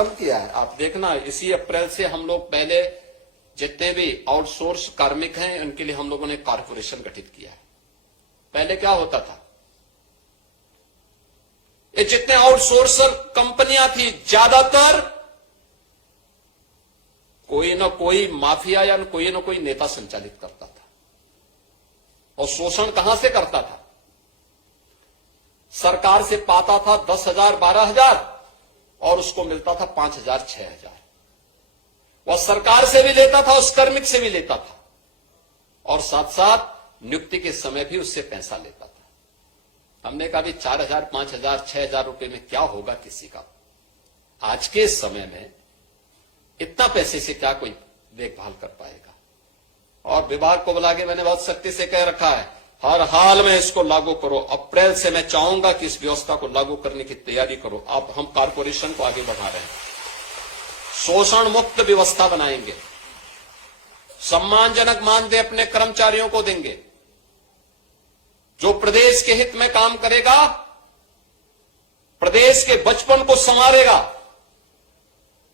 प्रारंभ किया है। आप देखना, इसी अप्रैल से हम लोग पहले जितने भी आउटसोर्स कार्मिक हैं उनके लिए हम लोगों ने कारपोरेशन गठित किया है। पहले क्या होता था, ये जितने आउटसोर्सर कंपनियां थी ज्यादातर कोई ना कोई माफिया या कोई ना कोई नेता संचालित करता था। और शोषण कहां से करता था? सरकार से पाता था 10,000 12,000 और उसको मिलता था 5,000 6,000। वह सरकार से भी लेता था, उस कार्मिक से भी लेता था, और साथ साथ नियुक्ति के समय भी उससे पैसा लेता था। हमने कहा भी 4,000 5,000 6,000 रुपए में क्या होगा किसी का? आज के समय में इतना पैसे से क्या कोई देखभाल कर पाएगा? और विभाग को बुला के मैंने बहुत सख्ती से कह रखा है, हर हाल में इसको लागू करो। अप्रैल से मैं चाहूंगा कि इस व्यवस्था को लागू करने की तैयारी करो। अब हम कारपोरेशन को आगे बढ़ा रहे हैं, शोषण मुक्त व्यवस्था बनाएंगे, सम्मानजनक मानदेय अपने कर्मचारियों को देंगे। जो प्रदेश के हित में काम करेगा, प्रदेश के बचपन को संवारेगा,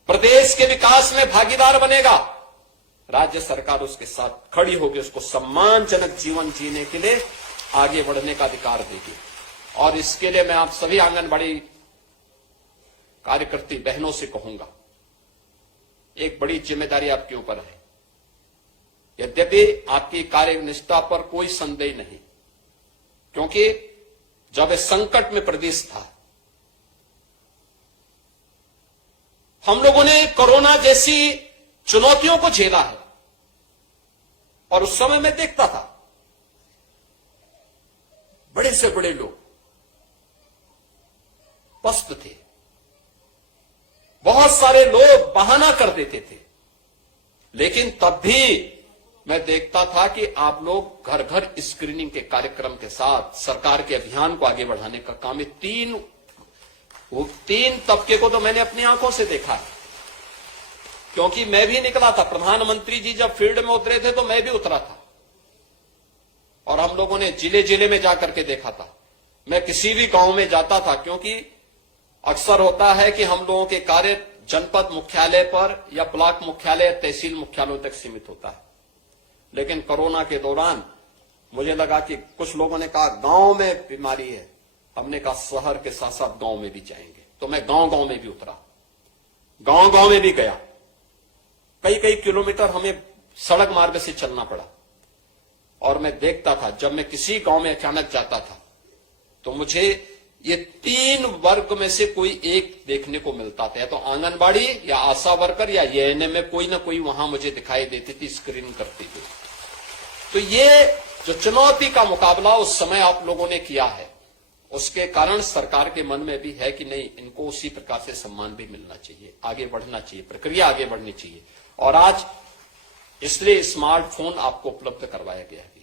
प्रदेश के विकास में भागीदार बनेगा, राज्य सरकार उसके साथ खड़ी होगी, उसको सम्मानजनक जीवन जीने के लिए आगे बढ़ने का अधिकार देगी। और इसके लिए मैं आप सभी आंगनबाड़ी कार्यकर्ती बहनों से कहूंगा, एक बड़ी जिम्मेदारी आपके ऊपर है। यद्यपि आपकी कार्यनिष्ठा पर कोई संदेह नहीं, क्योंकि जब इस संकट में प्रदेश था, हम लोगों ने कोरोना जैसी चुनौतियों को झेला है। और उस समय मैं देखता था बड़े से बड़े लोग पस्त थे, बहुत सारे लोग बहाना कर देते थे, लेकिन तब भी मैं देखता था कि आप लोग घर घर स्क्रीनिंग के कार्यक्रम के साथ सरकार के अभियान को आगे बढ़ाने का काम, तीन तबके को तो मैंने अपनी आंखों से देखा है, क्योंकि मैं भी निकला था। प्रधानमंत्री जी जब फील्ड में उतरे थे तो मैं भी उतरा था, और हम लोगों ने जिले जिले में जाकर के देखा था। मैं किसी भी गांव में जाता था, क्योंकि अक्सर होता है कि हम लोगों के कार्य जनपद मुख्यालय पर या ब्लॉक मुख्यालय तहसील मुख्यालयों तक सीमित होता है। लेकिन कोरोना के दौरान मुझे लगा कि कुछ लोगों ने कहा गांव में बीमारी है, हमने कहा शहर के साथ साथ गांव में भी जाएंगे। तो मैं गांव गांव में भी उतरा, गांव गांव में भी गया। कई कई किलोमीटर हमें सड़क मार्ग से चलना पड़ा, और मैं देखता था, जब मैं किसी गांव में अचानक जाता था तो मुझे ये 3 वर्ग में से कोई एक देखने को मिलता था, या तो आंगनबाड़ी या आशा वर्कर या एएनएम में कोई ना कोई वहां मुझे दिखाई देती थी, स्क्रीनिंग करती थी। तो ये जो चुनौती का मुकाबला उस समय आप लोगों ने किया है, उसके कारण सरकार के मन में भी है कि नहीं, इनको उसी प्रकार से सम्मान भी मिलना चाहिए, आगे बढ़ना चाहिए, प्रक्रिया आगे बढ़नी चाहिए। और आज इसलिए स्मार्टफोन आपको उपलब्ध करवाया गया है।